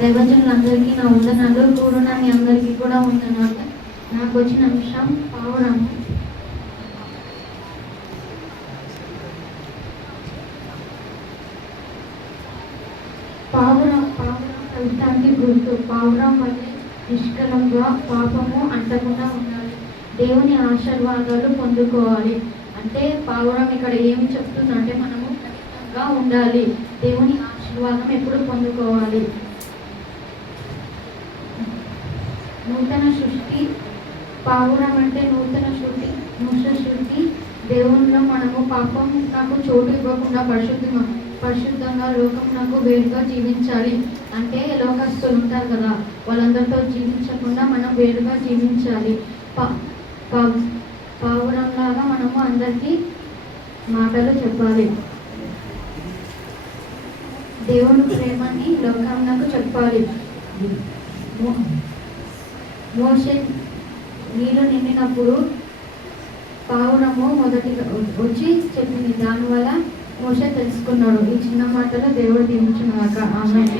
దైవజనులందరికీ నా వందనాలు కూడున మీ అందరికీ కూడా వందనాలు. నాకు వచ్చిన అంశం పావురము. పావురం పావురం ఫలితానికి గుర్తు. పావురం వల్లే నిష్కలంగా పాపము అంటకుండా ఉండాలి. దేవుని ఆశీర్వాదాలు పొందుకోవాలి. అంటే పావురం ఇక్కడ ఏమి చెప్తుందంటే మనము ఖచ్చితంగా ఉండాలి. దేవుని ఆశీర్వాదం ఎప్పుడు పొందుకోవాలి? నూతన సృష్టి పావురం అంటే నూతన శృతి నూతన శృతి దేవునిలో మనము పాపం నాకు చోటు ఇవ్వకుండా పరిశుద్ధంగా పరిశుద్ధంగా లోకం నాకు వేరుగా జీవించాలి. అంటే లోకస్తులు ఉంటారు కదా వాళ్ళందరితో జీవించకుండా మనం వేరుగా జీవించాలి. పా పా- పావురంలాగా మనము అందరికీ మాటలు చెప్పాలి. దేవుని ప్రేమని లోకమునకు చెప్పాలి. మోషన్ మోషే నీరు నిండినప్పుడు పావురము మొదటి వచ్చి చెప్పింది. దానివల్ల మోషే తెలుసుకున్నాడు. ఈ చిన్న మాటలో దేవుడు దీవించిన ఆమె